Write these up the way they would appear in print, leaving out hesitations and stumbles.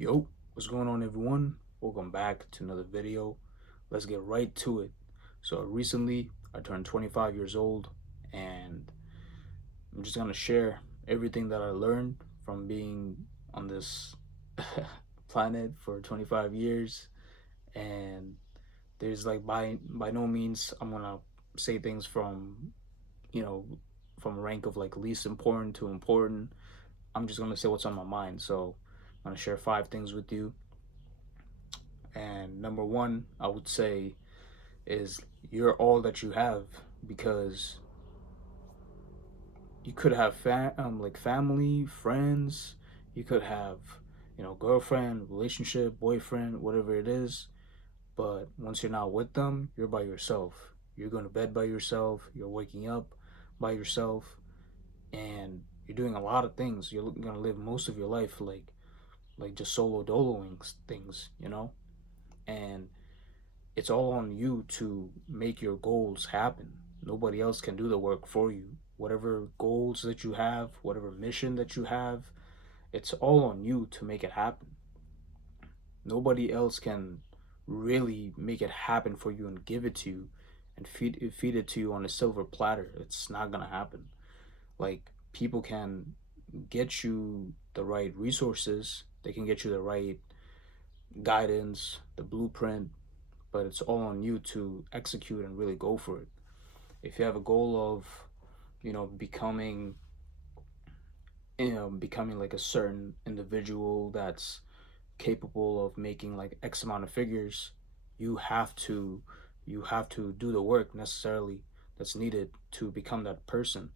Yo, what's going on, everyone? Welcome back to another video. Let's get right to it. So recently I turned 25 years old, and I'm just gonna share everything that I learned from being on this planet for 25 years. And there's like by no means I'm gonna say things you know from a rank of like least important to important. I'm just gonna say what's on my mind. So I'm gonna share 5 things with you. And number one, I would say, is you're all that you have, because you could have like family, friends, you could have, girlfriend, relationship, boyfriend, whatever it is. But once you're not with them, you're by yourself. You're going to bed by yourself. You're waking up by yourself, and you're doing a lot of things. You're going to live most of your life like just solo doloing things. And it's all on you to make your goals happen. Nobody else can do the work for you. Whatever goals that you have, whatever mission that you have, it's all on you to make it happen. Nobody else can really make it happen for you and give it to you and feed it to you on a silver platter. It's not gonna happen. Like, people can get you the right resources, they can get you the right guidance, the blueprint, but it's all on you to execute and really go for it. If you have a goal of, becoming, becoming like a certain individual that's capable of making like X amount of figures, you have to you have to do the work necessarily that's needed to become that person.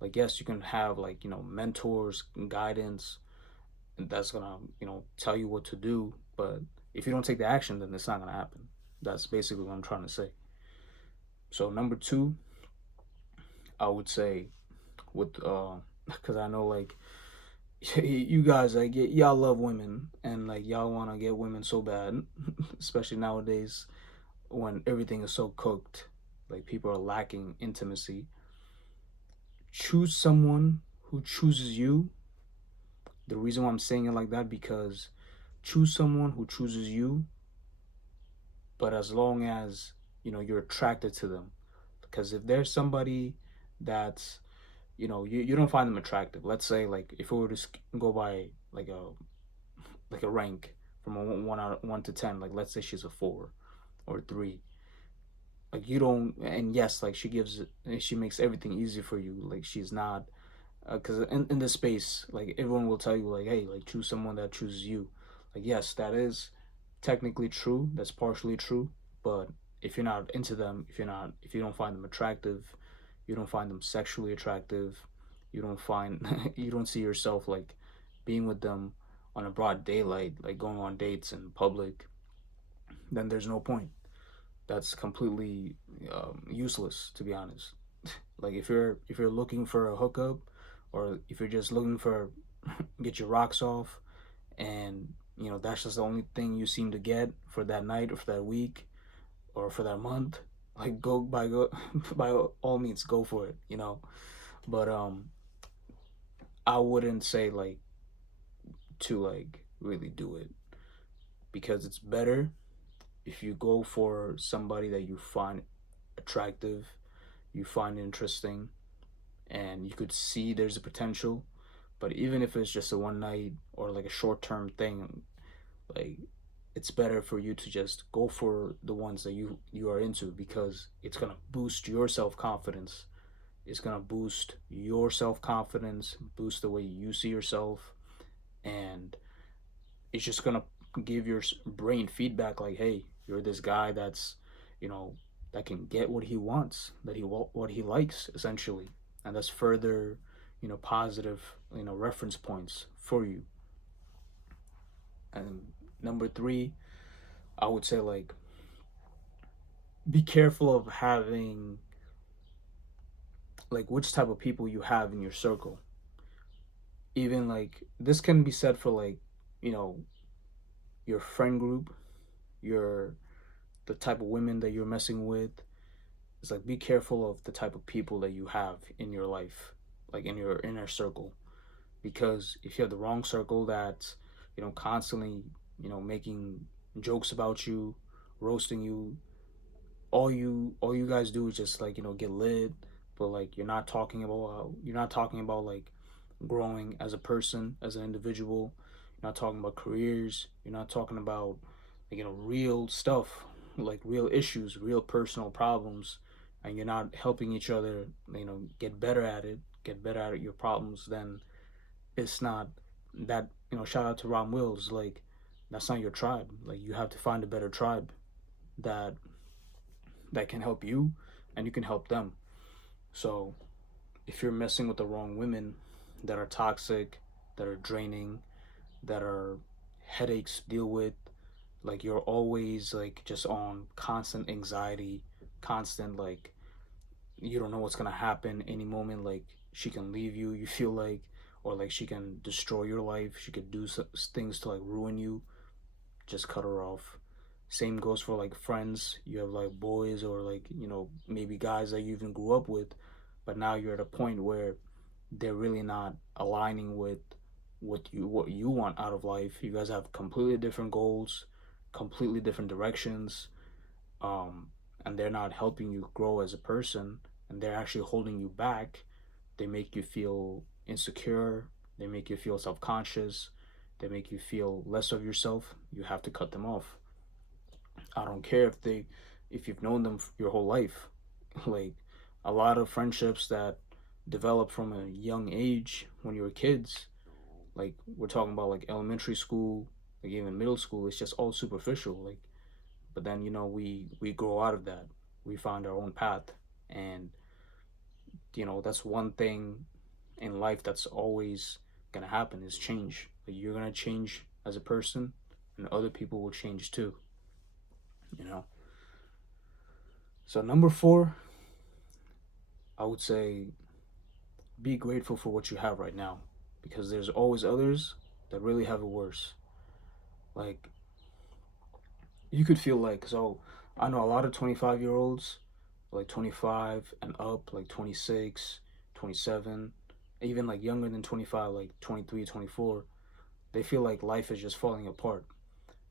Like, yes, you can have like, mentors and guidance, and that's gonna, tell you what to do, but if you don't take the action, then it's not gonna happen. That's basically what I'm trying to say. So number two, I would say, with because I know, like, you guys, like, y'all love women, and like y'all want to get women so bad, especially nowadays when everything is so cooked. Like, people are lacking intimacy. Choose someone who chooses you. The reason why I'm saying it like that, because choose someone who chooses you, but as long as you're attracted to them. Because if there's somebody that's, you don't find them attractive. Let's say, like, if we were to go by like a rank from a one to 10, like, let's say she's a 4 or 3. Like, you don't, and yes, like, she makes everything easy for you. Like, she's not, because in this space, like, everyone will tell you, like, hey, like, choose someone that chooses you. Like, yes, that is technically true, that's partially true. But if you're not into them, if you don't find them attractive, you don't find them sexually attractive, you don't find you don't see yourself like being with them on a broad daylight, like going on dates in public, then there's no point. That's completely useless, to be honest. Like, if you're looking for a hookup, or if you're just looking for get your rocks off, and that's just the only thing you seem to get for that night or for that week or for that month, like, go by all means, go for it. But I wouldn't say like to like really do it, because it's better if you go for somebody that you find attractive, you find interesting, and you could see there's a potential. But even if it's just a one night or like a short term thing, like, it's better for you to just go for the ones that you are into, because it's going to boost your self-confidence. It's going to boost your self-confidence, boost the way you see yourself, and it's just going to give your brain feedback like, hey, you're this guy that's, you know, that can get what he wants, what he likes, essentially. And that's further, positive, reference points for you. And number three, I would say, like, be careful of having, like, which type of people you have in your circle. Even like, this can be said for, like, you know your friend group, your the type of women that you're messing with. It's like, be careful of the type of people that you have in your life, like in your inner circle. Because if you have the wrong circle that's constantly, making jokes about you, roasting you. All you guys do is just like, get lit, but like you're not talking about like growing as a person, as an individual. You're not talking about careers. You're not talking about like, real stuff, like real issues, real personal problems, and you're not helping each other, get better at it, get better at your problems. Then it's not that, shout out to Ron Wills, like that's not your tribe. Like you have to find a better tribe that can help you, and you can help them. So if you're messing with the wrong women that are toxic, that are draining, that are headaches to deal with, like you're always like just on constant anxiety, constant like you don't know what's gonna happen any moment. Like she can leave you, you feel like, or like she can destroy your life. She could do things to like ruin you. Just cut her off. Same goes for like friends. You have like boys or like, maybe guys that you even grew up with, but now you're at a point where they're really not aligning with what you want out of life. You guys have completely different goals, completely different directions, um, and they're not helping you grow as a person, and they're actually holding you back. They make you feel insecure. They make you feel self conscious. They make you feel less of yourself. You have to cut them off. I don't care if you've known them your whole life. Like a lot of friendships that develop from a young age when you were kids, like we're talking about like elementary school, like even middle school, it's just all superficial. Like, but then we grow out of that. We find our own path, and that's one thing in life that's always gonna happen is change. Like you're gonna change as a person, and other people will change too. You know. So number four, I would say be grateful for what you have right now, because there's always others that really have it worse. Like you could feel like, so I know a lot of 25-year-olds, like 25 and up, like 26, 27, even like younger than 25, like 23, 24. They feel like life is just falling apart.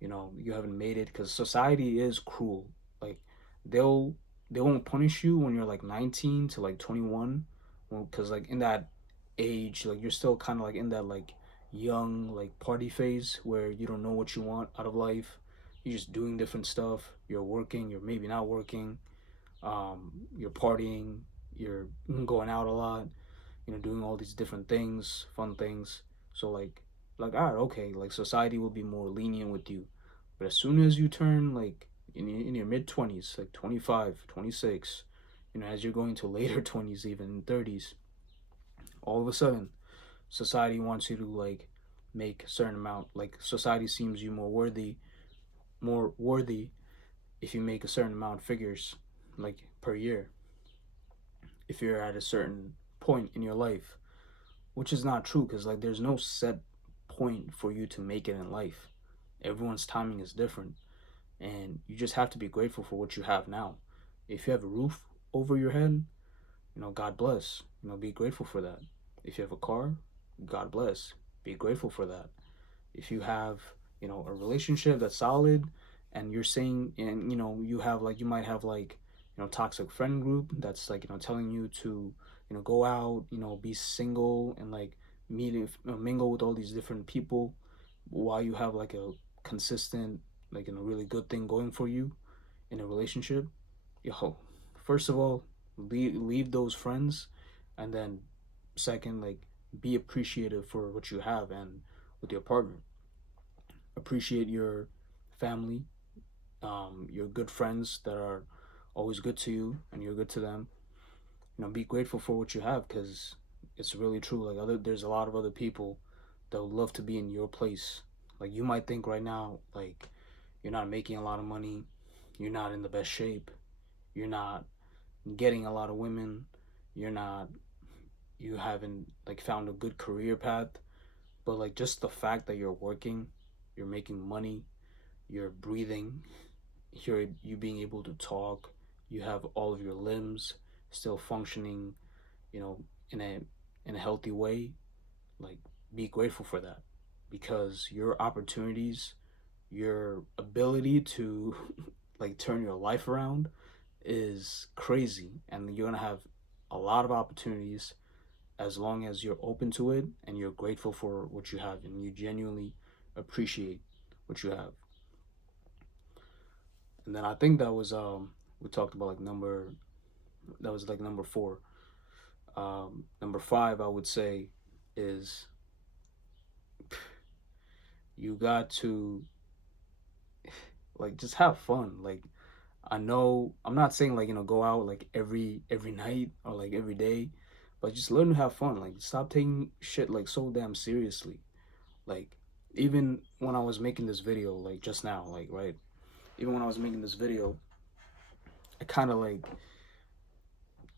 You haven't made it because society is cruel. Like they'll they won't punish you when you're like 19 to like 21, well, because like in that age, like you're still kind of like in that like young like party phase where you don't know what you want out of life. You're just doing different stuff. You're working. You're maybe not working. You're partying. You're going out a lot. Doing all these different things, fun things. So like all right, okay, like society will be more lenient with you. But as soon as you turn like in your mid 20s, like 25, 26, as you're going to later 20s, even 30s, all of a sudden society wants you to like make a certain amount. Like society seems you more worthy if you make a certain amount of figures like per year, if you're at a certain point in your life, which is not true because like there's no set point for you to make it in life. Everyone's timing is different, and you just have to be grateful for what you have now. If you have a roof over your head, God bless. Be grateful for that. If you have a car, God bless. Be grateful for that. If you have, a relationship that's solid, and you're saying, and you might have like, toxic friend group that's like, telling you to, go out, be single and like mingle with all these different people while you have like a consistent, like, really good thing going for you in a relationship. Yo, first of all, leave those friends, and then second, like, be appreciative for what you have and with your partner. Appreciate your family, your good friends that are always good to you and you're good to them. Be grateful for what you have, because it's really true. Like there's a lot of other people that would love to be in your place. Like you might think right now, like you're not making a lot of money, you're not in the best shape, you're not getting a lot of women, you're not, you haven't like found a good career path, but like just the fact that you're working, you're making money, you're breathing, you being able to talk, you have all of your limbs still functioning, you know, in a healthy way, like be grateful for that. because your opportunities, your ability to like turn your life around is crazy, and you're gonna have a lot of opportunities as long as you're open to it and you're grateful for what you have and you genuinely appreciate what you have. And then I think that was we talked about like number 4. Number 5 I would say is you got to like just have fun. Like I know I'm not saying like go out like every night or like every day, but just learn to have fun. Like stop taking shit like so damn seriously. Like even when I was making this video like just now, like right, even when I was making this video, I kind of like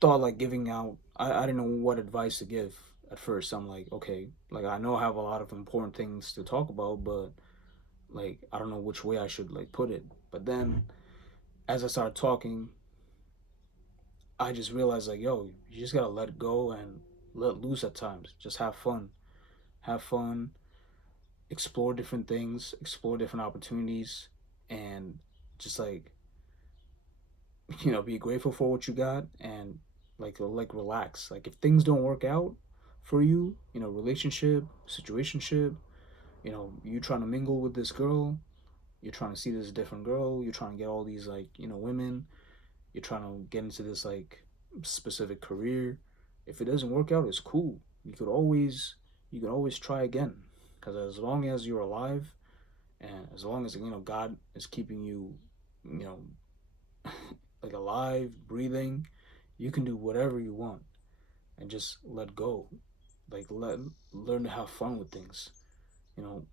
thought like giving out. I didn't know what advice to give at first. I'm like, okay, like I know I have a lot of important things to talk about, but like I don't know which way I should like put it. But then as I started talking, I just realized like, yo, you just gotta let go and let loose at times. Just have fun, explore different things, explore different opportunities, and just like be grateful for what you got and like relax. Like if things don't work out for you, relationship, situationship, you trying to mingle with this girl, you're trying to see this different girl, you're trying to get all these like women, you're trying to get into this like specific career. If it doesn't work out, it's cool. You could always try again, because as long as you're alive and as long as God is keeping you, you know like alive, breathing, you can do whatever you want and just let go. Like learn to have fun with things.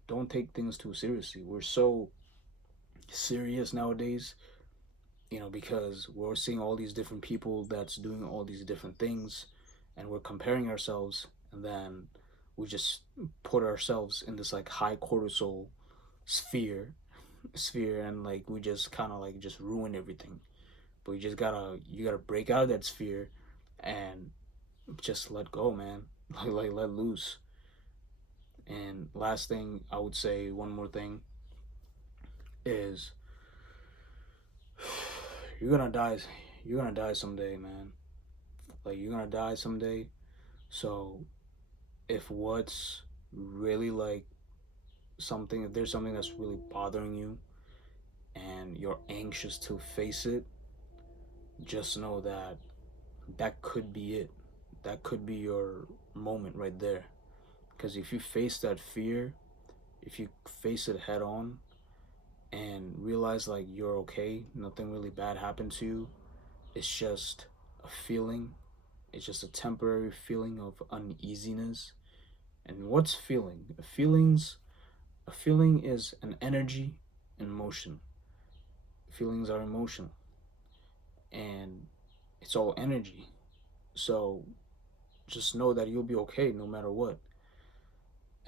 Don't take things too seriously. We're so serious nowadays, because we're seeing all these different people that's doing all these different things, and we're comparing ourselves, and then we just put ourselves in this like high cortisol sphere, and like we just kind of like just ruin everything. But you gotta break out of that sphere and just let go, man. Like let loose. And last thing I would say, one more thing, is you're gonna die. You're gonna die someday, man. Like you're gonna die someday. So if what's really like something, if there's something that's really bothering you and you're anxious to face it, just know that that could be it. That could be your moment right there. Because if you face that fear, if you face it head on and realize like you're okay, nothing really bad happened to you, it's just a feeling, it's just a temporary feeling of uneasiness. And what's feeling? A feeling is an energy in motion. Feelings are emotional, and it's all energy. So just know that you'll be okay no matter what.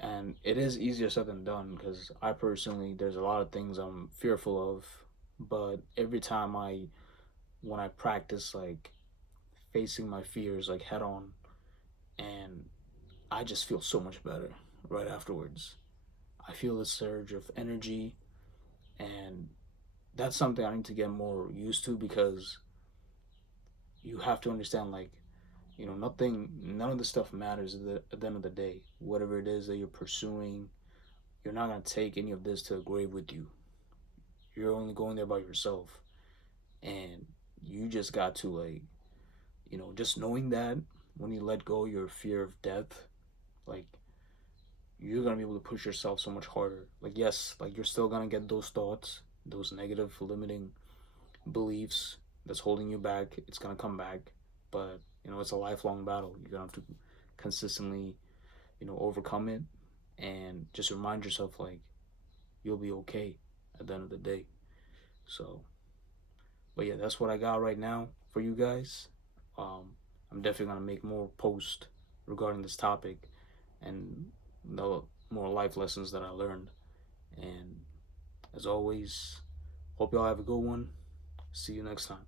And it is easier said than done, because I personally, there's a lot of things I'm fearful of, but every time when I practice like facing my fears like head on, and I just feel so much better right afterwards. I feel the surge of energy, and that's something I need to get more used to, because you have to understand like none of this stuff matters at the end of the day. Whatever it is that you're pursuing, you're not going to take any of this to the grave with you. You're only going there by yourself, and you just got to like just knowing that when you let go your fear of death, like you're gonna be able to push yourself so much harder. Like yes, like you're still gonna get those thoughts, those negative limiting beliefs that's holding you back. It's gonna come back, but it's a lifelong battle. You're gonna have to consistently overcome it, and just remind yourself like you'll be okay at the end of the day. So, but yeah, that's what I got right now for you guys. um I'm definitely gonna make more posts regarding this topic and the more life lessons that I learned. And as always, hope y'all have a good one. See you next time.